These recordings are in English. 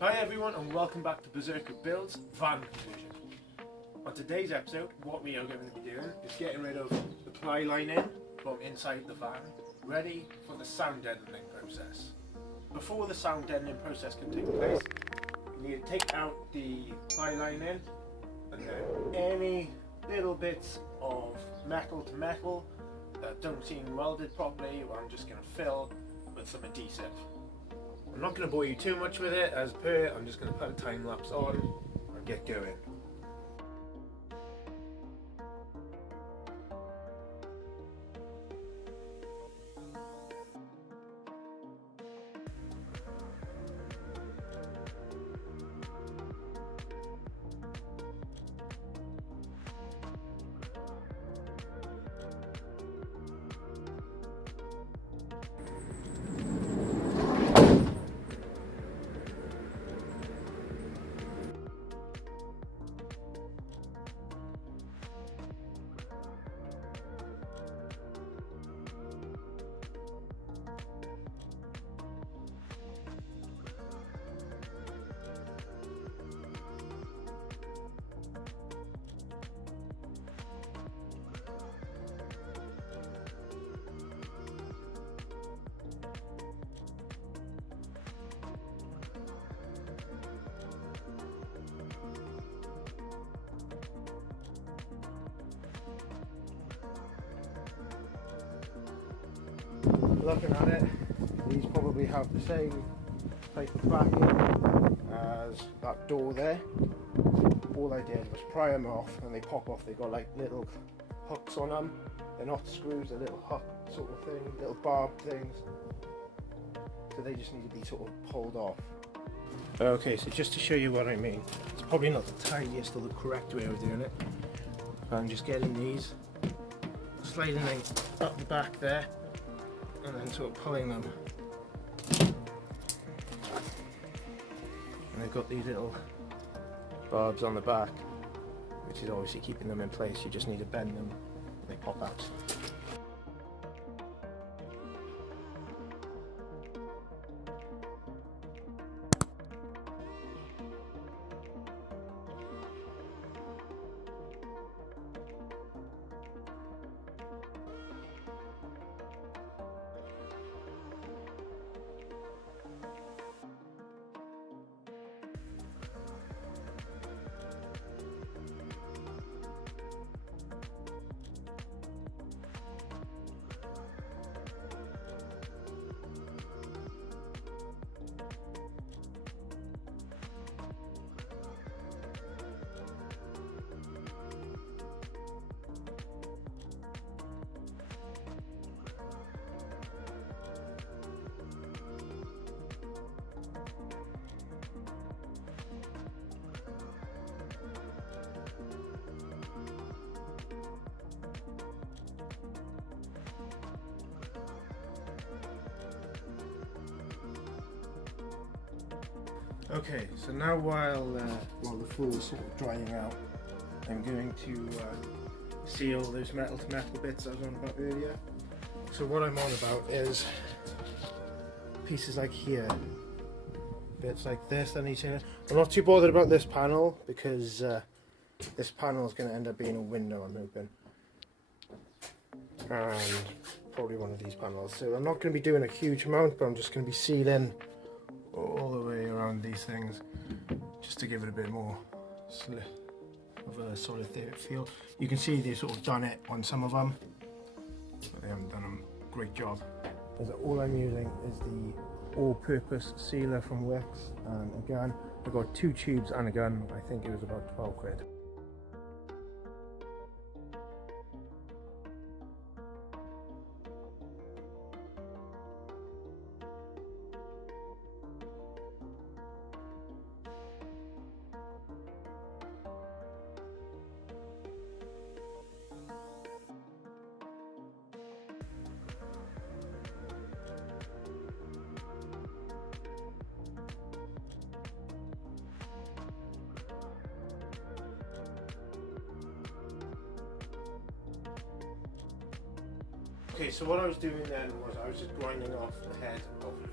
Hi everyone and welcome back to Berserker Builds Van Conversion. On today's episode, what we are going to be doing is getting rid of the ply lining from inside the van, ready for the sound deadening process. Before the sound deadening process can take place, you need to take out the ply lining and then any little bits of metal to metal that don't seem welded properly, I'm just going to fill with some adhesive. I'm not going to bore you too much with it as per, I'm just going to put a time lapse on and get going. Looking at it, these probably have the same type of backing as that door there. All I did was pry them off and they pop off. They've got like little hooks on them. They're not screws, they're little hook sort of thing, little barb things. So they just need to be sort of pulled off. Okay, so just to show you what I mean, it's probably not the tidiest or the correct way of doing it. I'm just getting these, sliding them up the back there, and then sort of pulling them. And they've got these little barbs on the back, which is obviously keeping them in place. You just need to bend them and they pop out. Okay, so now while the floor is sort of drying out, I'm going to seal those metal to metal bits I was on about earlier. So what I'm on about is pieces like here, bits like this that need to. I'm not too bothered about this panel because this panel is going to end up being a window, I'm hoping, and probably one of these panels. So I'm not going to be doing a huge amount, but I'm just going to be sealing all the way around these things just to give it a bit more of a solid feel. You can see they've sort of done it on some of them, but they haven't done a great job. All I'm using is the all-purpose sealer from Wix and a gun. I got 2 tubes and a gun. I think it was about 12 quid. Okay, so what I was doing then was I was just grinding off the head of the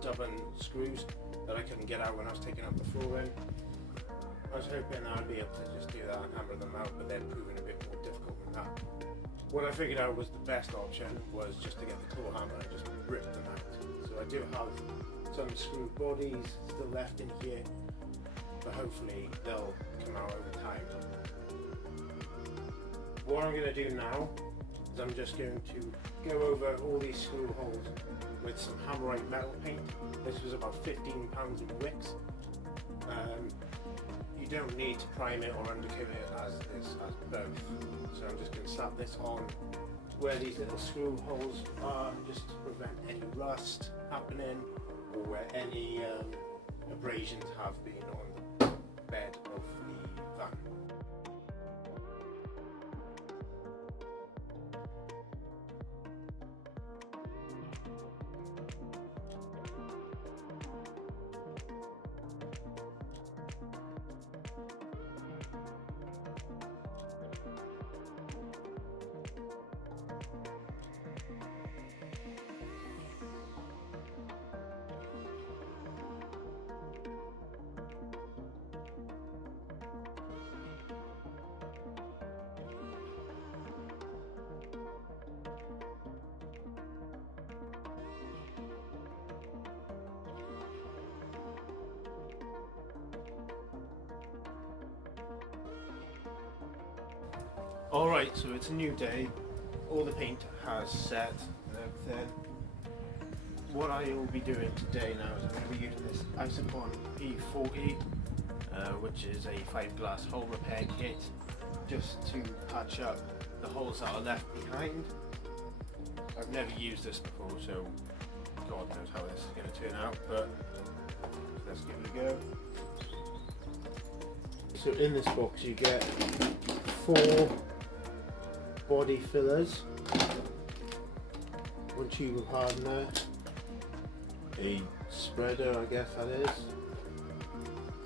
stubborn screws that I couldn't get out when I was taking out the flooring. I was hoping I'd be able to just do that and hammer them out, but they're proving a bit more difficult than that. What I figured out was the best option was just to get the claw hammer and just rip them out. So I do have some screw bodies still left in here, but hopefully they'll come out over time. What I'm going to do now is I'm just going to go over all these screw holes with some Hammarite metal paint. This was about £15 in wicks. You don't need to prime it or undercoat it as both. So I'm just going to slap this on where these little screw holes are, just to prevent any rust happening or where any abrasions have been on the bed of the van. Alright, so it's a new day, all the paint has set and everything. What I will be doing today now is I'm going to be using this ISOPON P40, which is a 5-glass hole repair kit, just to patch up the holes that are left behind. I've never used this before, so God knows how this is going to turn out, but let's give it a go. So in this box you get 4 body fillers, 1 tube of hardener, a spreader I guess that is,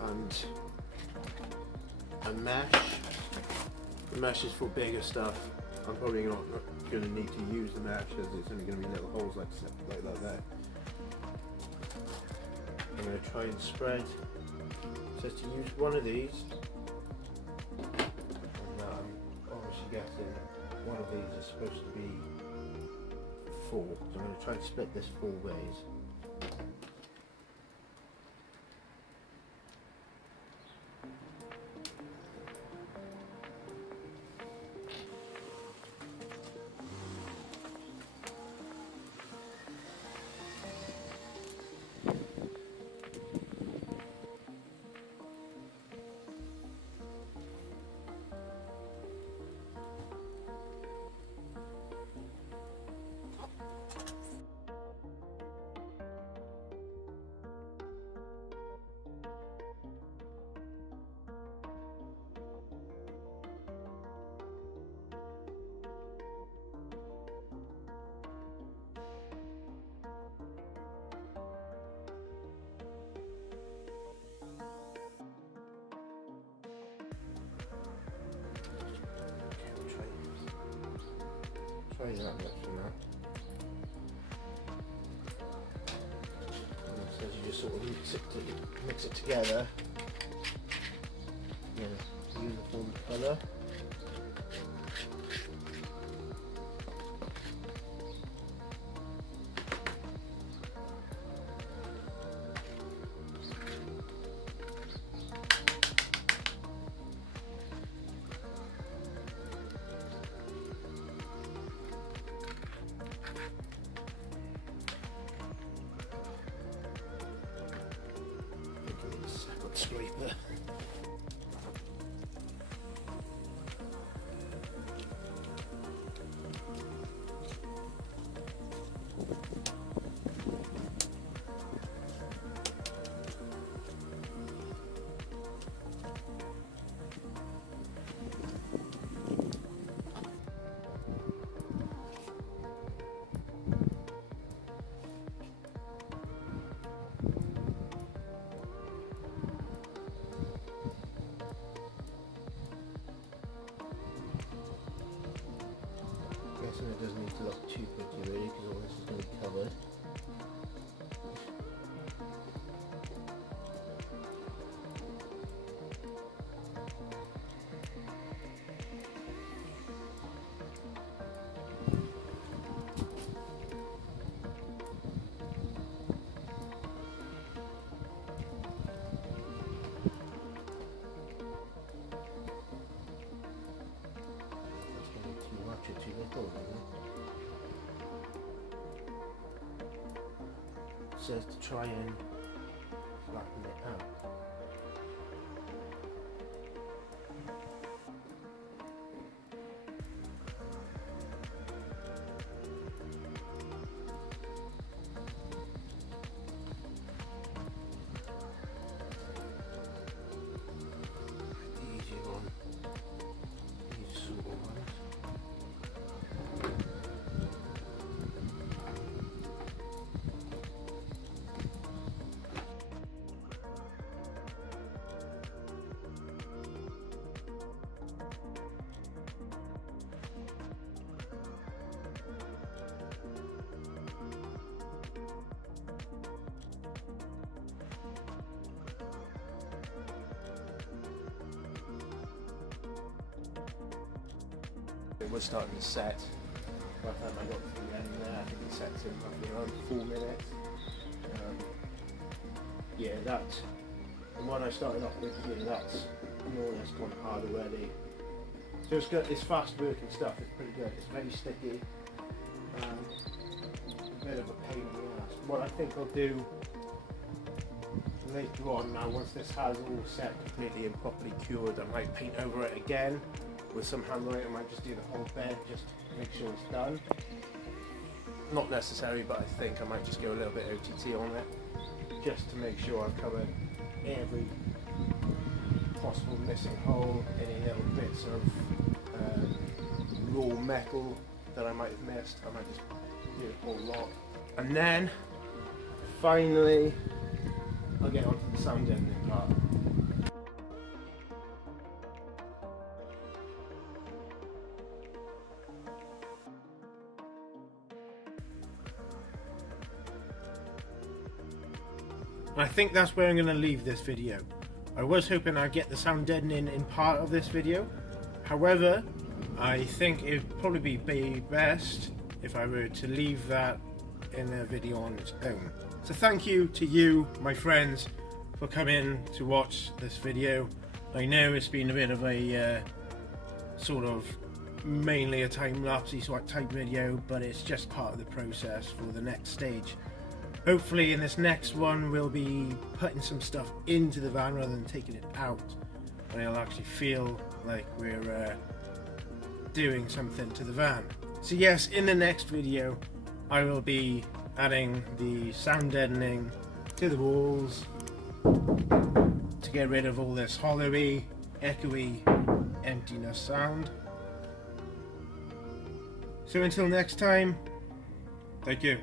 and a mesh. The mesh is for bigger stuff. I'm probably not going to need to use the mesh as it's only going to be little holes like that there. I'm going to try and spread. It says to use one of these, and I'm obviously guessing one of these is supposed to be 4, so I'm going to try and split this 4 ways. Try that much for now. And it says you just sort of mix it together. Yeah, uniform colour. Scraper. says to try and flatten it out. It was starting to set. By the time I got to the end there, I think it set to roughly around 4 minutes. Yeah, that's the one I started off with here. That's more or less gone hard already. So it's good. It's fast working stuff. It's pretty good. It's very sticky. A bit of a pain in the ass. What I think I'll do later on, now once this has all set completely and properly cured, I might paint over it again with some Hammarite. I might just do the whole bed just to make sure it's done. Not necessary, but I think I might just go a little bit OTT on it, just to make sure I've covered every possible missing hole, any little bits of raw metal that I might have missed. I might just do the whole lot. And then, finally, I'll get onto the sound deadening part. I think that's where I'm going to leave this video. I was hoping I'd get the sound deadening in part of this video. However, I think it'd probably be best if I were to leave that in a video on its own. So thank you to you, my friends, for coming to watch this video. I know it's been a bit of a sort of mainly a time-lapse type video, but it's just part of the process for the next stage. Hopefully in this next one we'll be putting some stuff into the van rather than taking it out, and it'll actually feel like we're doing something to the van. So yes, in the next video I will be adding the sound deadening to the walls to get rid of all this hollowy, echoey emptiness sound. So until next time, thank you.